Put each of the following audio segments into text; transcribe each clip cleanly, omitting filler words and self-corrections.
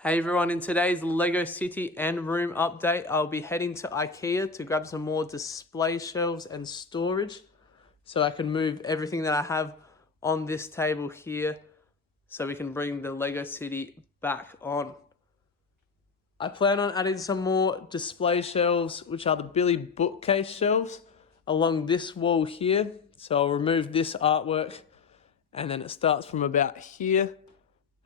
Hey everyone, in today's Lego City and room update, I'll be heading to IKEA to grab some more display shelves and storage so I can move everything that I have on this table here so we can bring the Lego City back on. I plan on adding some more display shelves, which are the Billy bookcase shelves, along this wall here. So I'll remove this artwork and then it starts from about here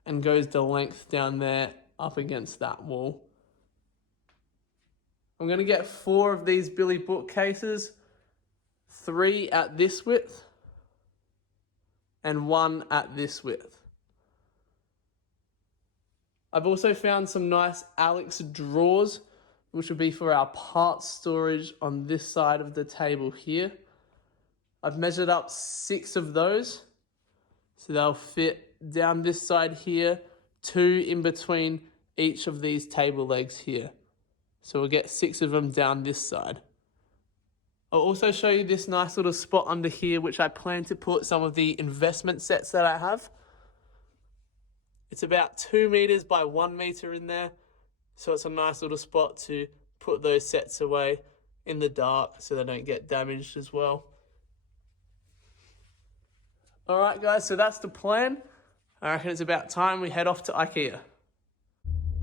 and goes the length down there up against that wall. I'm going to get 4 of these Billy bookcases, 3 at this width and 1 at this width. I've also found some nice Alex drawers, which will be for our parts storage on this side of the table here. I've measured up 6 of those, so they'll fit down this side here, 2 in between each of these table legs here. So we'll get 6 of them down this side. I'll also show you this nice little spot under here, which I plan to put some of the investment sets that I have. It's about 2 meters by 1 meter in there. So it's a nice little spot to put those sets away in the dark so they don't get damaged as well. All right, guys, so that's the plan. I reckon it's about time we head off to IKEA.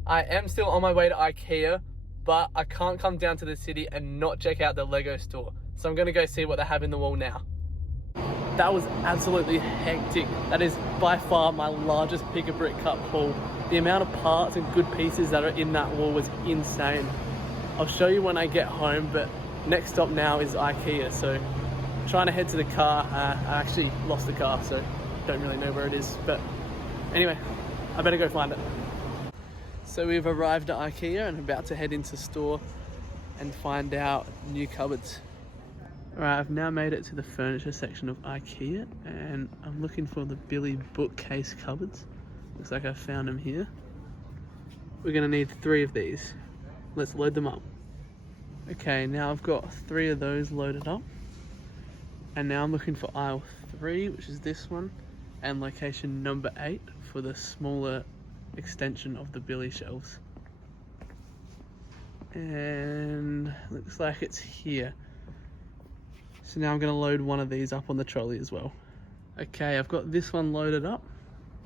I am still on my way to IKEA, but I can't come down to the city and not check out the Lego store. So I'm gonna go see what they have in the wall now. That was absolutely hectic. That is by far my largest pick a brick cup haul. The amount of parts and good pieces that are in that wall was insane. I'll show you when I get home, but next stop now is IKEA. So trying to head to the car. I actually lost the car, so don't really know where it is. But anyway, I better go find it. So we've arrived at IKEA and about to head into store and find out new cupboards. Alright, I've now made it to the furniture section of IKEA and I'm looking for the Billy bookcase cupboards. Looks like I found them here. We're gonna need 3 of these. Let's load them up. Okay, now I've got 3 of those loaded up. And now I'm looking for aisle 3, which is this one, and location number 8 for the smaller extension of the Billy shelves. And looks like it's here. So now I'm going to load one of these up on the trolley as well. Okay, I've got this one loaded up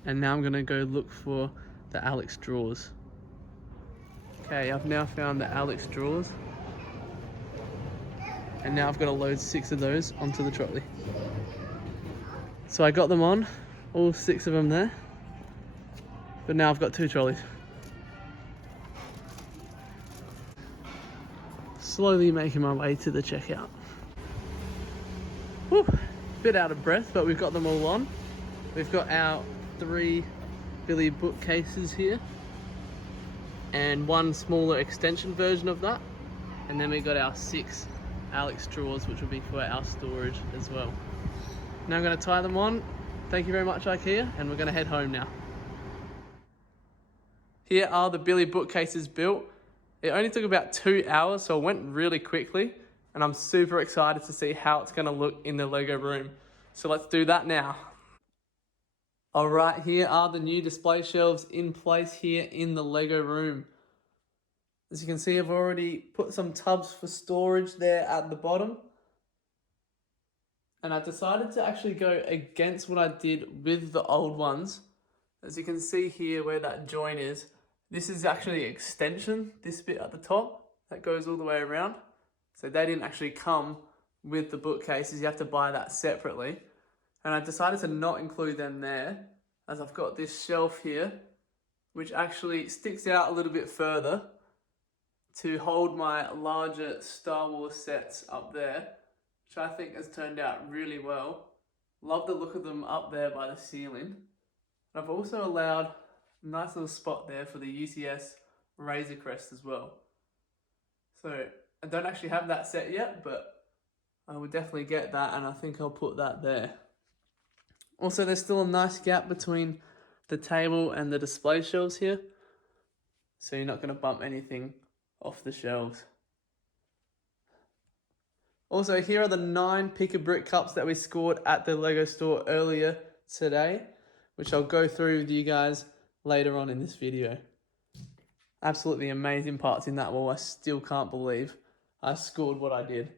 and now I'm going to go look for the Alex drawers. Okay, I've now found the Alex drawers and now I've got to load 6 of those onto the trolley. So I got them on, all 6 of them there, but now I've got 2 trolleys. Slowly making my way to the checkout. Whew, bit out of breath, but we've got them all on. We've got our 3 Billy bookcases here and 1 smaller extension version of that. And then we got our 6 Alex drawers, which will be for our storage as well. Now I'm going to tie them on. Thank you very much, IKEA, and we're going to head home now. Here are the Billy bookcases built. It only took about 2 hours, so it went really quickly. And I'm super excited to see how it's going to look in the Lego room. So let's do that now. All right, here are the new display shelves in place here in the Lego room. As you can see, I've already put some tubs for storage there at the bottom. And I decided to actually go against what I did with the old ones. As you can see here where that joint is, this is actually an extension, this bit at the top, that goes all the way around. So they didn't actually come with the bookcases, you have to buy that separately. And I decided to not include them there, as I've got this shelf here, which actually sticks out a little bit further to hold my larger Star Wars sets up there, which I think has turned out really well. Love the look of them up there by the ceiling. And I've also allowed a nice little spot there for the UCS Razor Crest as well. So I don't actually have that set yet, but I will definitely get that and I think I'll put that there. Also, there's still a nice gap between the table and the display shelves here, so you're not going to bump anything off the shelves. Also, here are the 9 pick-a-brick cups that we scored at the Lego store earlier today, which I'll go through with you guys later on in this video. Absolutely amazing parts in that wall. I still can't believe I scored what I did.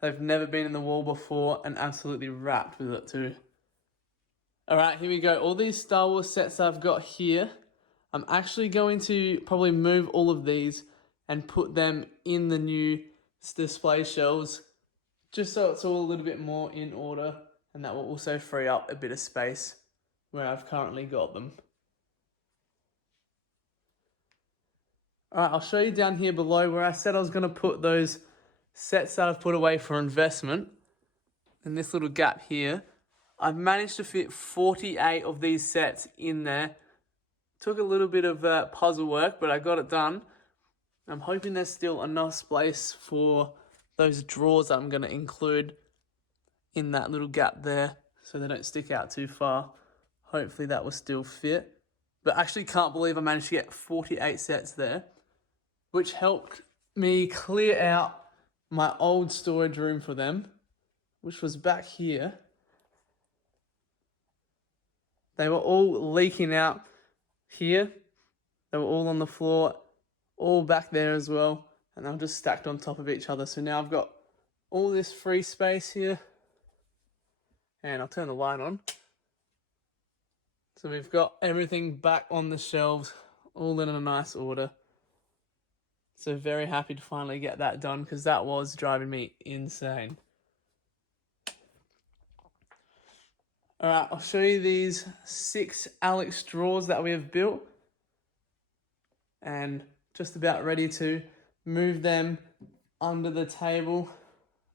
They've never been in the wall before and absolutely wrapped with it too. Alright, here we go. All these Star Wars sets I've got here, I'm actually going to probably move all of these and put them in the new display shelves, just so it's all a little bit more in order, and that will also free up a bit of space where I've currently got them. Alright, I'll show you down here below where I said I was going to put those sets that I've put away for investment. In this little gap here, I've managed to fit 48 of these sets in there. Took a little bit of puzzle work, but I got it done. I'm hoping there's still enough space for those drawers that I'm going to include in that little gap there so they don't stick out too far. Hopefully that will still fit. But I actually can't believe I managed to get 48 sets there, which helped me clear out my old storage room for them, which was back here. They were all leaking out here. They were all on the floor, all back there as well, and they were just stacked on top of each other. So now I've got all this free space here, and I'll turn the light on. So we've got everything back on the shelves, all in a nice order. So very happy to finally get that done, because that was driving me insane. Alright, I'll show you these 6 Alex drawers that we have built, and just about ready to move them under the table.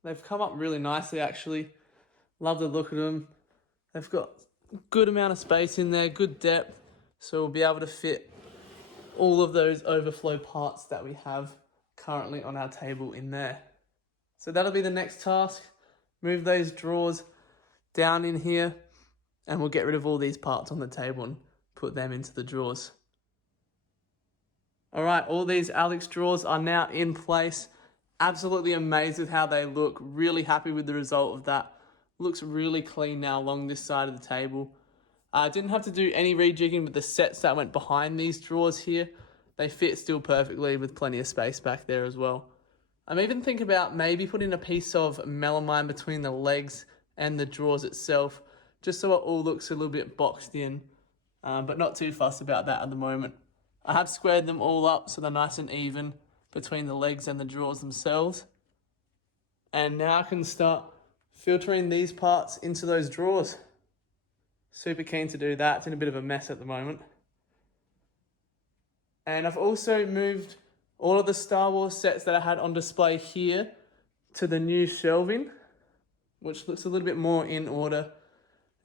They've come up really nicely actually. Love the look of them. They've got a good amount of space in there, good depth, so we'll be able to fit all of those overflow parts that we have currently on our table in there. So that'll be the next task. Move those drawers down in here, and we'll get rid of all these parts on the table and put them into the drawers. Alright, all these Alex drawers are now in place. Absolutely amazed with how they look. Really happy with the result of that. Looks really clean now along this side of the table. I didn't have to do any rejigging with the sets that went behind these drawers here. They fit still perfectly with plenty of space back there as well. I'm even thinking about maybe putting a piece of melamine between the legs and the drawers itself, just so it all looks a little bit boxed in, but not too fussed about that at the moment. I have squared them all up so they're nice and even between the legs and the drawers themselves. And now I can start filtering these parts into those drawers. Super keen to do that. It's in a bit of a mess at the moment. And I've also moved all of the Star Wars sets that I had on display here to the new shelving, which looks a little bit more in order,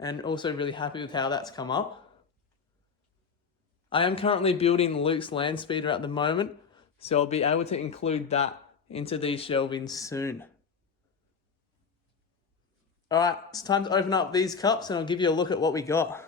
and also really happy with how that's come up. I am currently building Luke's land speeder at the moment, so I'll be able to include that into these shelvings soon. Alright, it's time to open up these cups and I'll give you a look at what we got.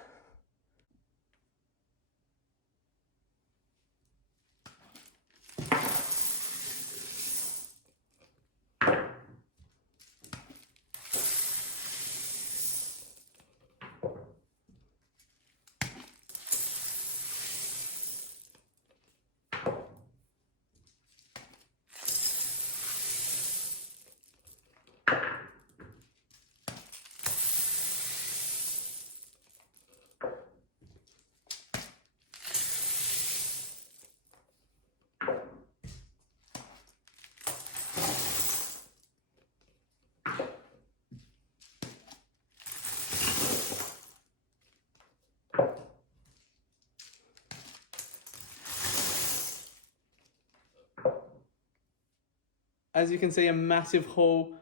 As you can see, a massive haul.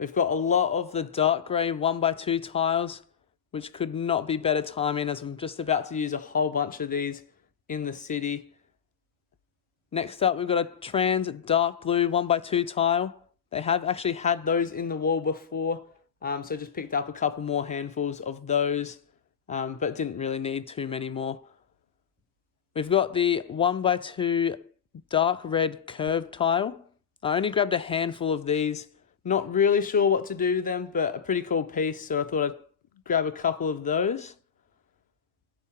We've got a lot of the dark grey 1x2 tiles, which could not be better timing as I'm just about to use a whole bunch of these in the city. Next up, we've got a trans dark blue 1x2 tile. They have actually had those in the wall before, so just picked up a couple more handfuls of those, but didn't really need too many more. We've got the 1x2 dark red curved tile. I only grabbed a handful of these, not really sure what to do with them, but a pretty cool piece, so I thought I'd grab a couple of those.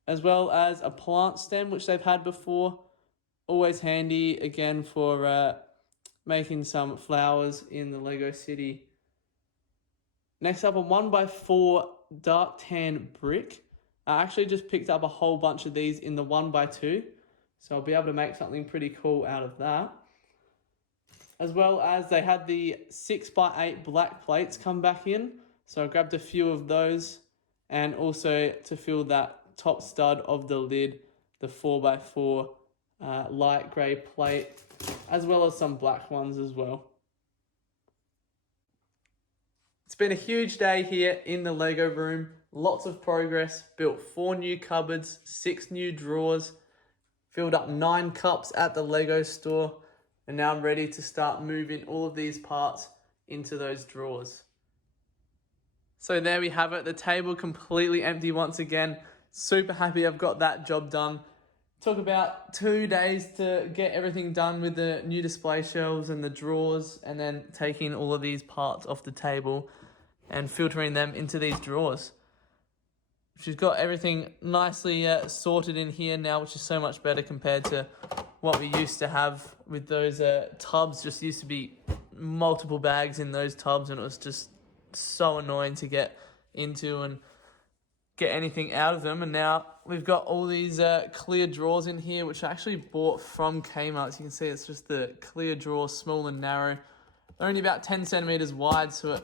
As well as a plant stem, which they've had before. always handy again for making some flowers in the Lego city. Next up, a 1x4 dark tan brick. I actually just picked up a whole bunch of these in the 1x2, so I'll be able to make something pretty cool out of that. As well as they had the 6x8 black plates come back in, so I grabbed a few of those, and also to fill that top stud of the lid, the 4x4 light grey plate, as well as some black ones as well. It's been a huge day here in the Lego room. Lots of progress. Built 4 new cupboards, 6 new drawers, filled up 9 cups at the Lego store, and now I'm ready to start moving all of these parts into those drawers. So there we have it, the table completely empty once again. Super happy I've got that job done. Took about 2 days to get everything done with the new display shelves and the drawers, and then taking all of these parts off the table and filtering them into these drawers. She's got everything nicely sorted in here now, which is so much better compared to what we used to have with those tubs. Just used to be multiple bags in those tubs, and it was just so annoying to get into and get anything out of them. And now we've got all these clear drawers in here, which I actually bought from Kmart. As you can see, it's just the clear drawer, small and narrow. They're only about 10 centimeters wide, so it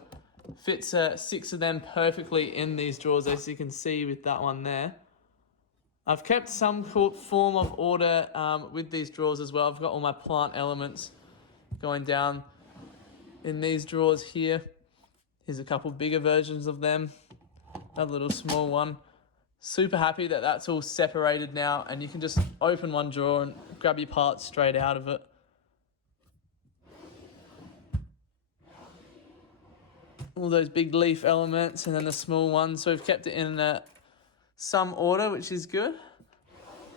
fits 6 of them perfectly in these drawers, as you can see with that one there. I've kept some form of order with these drawers as well. I've got all my plant elements going down in these drawers here. Here's a couple bigger versions of them. A little small one. Super happy that that's all separated now, and you can just open one drawer and grab your parts straight out of it. All those big leaf elements and then the small ones. So we've kept it in some order, which is good.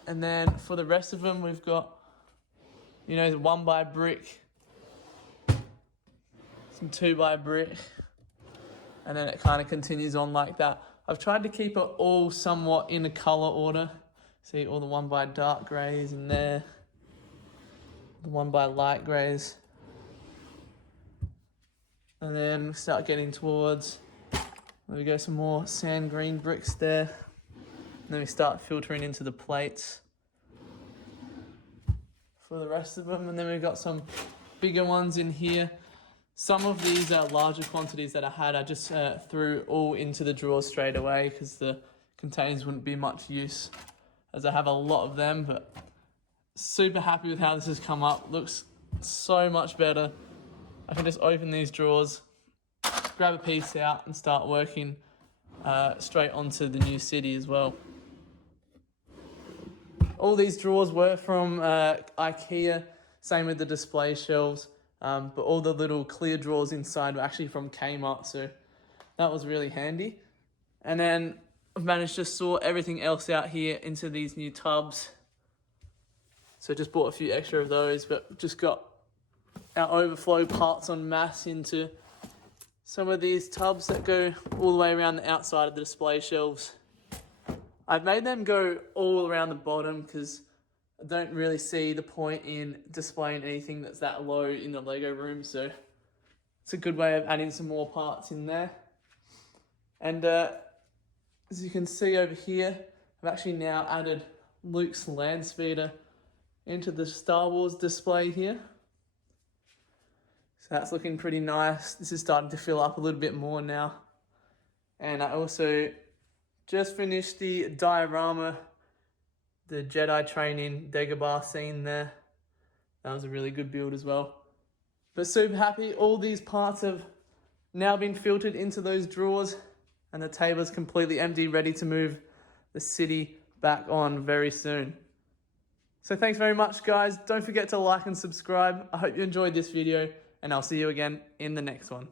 And then for the rest of them, we've got, the 1x brick, some 2x brick, and then it kind of continues on like that. I've tried to keep it all somewhat in a colour order. See all the 1x dark greys in there, the 1x light greys. And then start getting towards, there we go, some more sand green bricks there. And then we start filtering into the plates for the rest of them. And then we've got some bigger ones in here. Some of these larger quantities that I had, I just threw all into the drawers straight away because the containers wouldn't be much use, as I have a lot of them. But super happy with how this has come up. Looks so much better. I can just open these drawers, grab a piece out and start working straight onto the new city as well. All these drawers were from IKEA, same with the display shelves, but all the little clear drawers inside were actually from Kmart, so that was really handy. And then I've managed to sort everything else out here into these new tubs. So just bought a few extra of those, but just got our overflow parts en masse into some of these tubs that go all the way around the outside of the display shelves. I've made them go all around the bottom because I don't really see the point in displaying anything that's that low in the Lego room, so it's a good way of adding some more parts in there. And as you can see over here, I've actually now added Luke's land speeder into the Star Wars display here. So that's looking pretty nice. This is starting to fill up a little bit more now. And I also just finished the diorama, the Jedi training Dagobah scene there. That was a really good build as well. But super happy. All these parts have now been filtered into those drawers, and the table is completely empty, ready to move the city back on very soon. So thanks very much, guys. Don't forget to like and subscribe. I hope you enjoyed this video, and I'll see you again in the next one.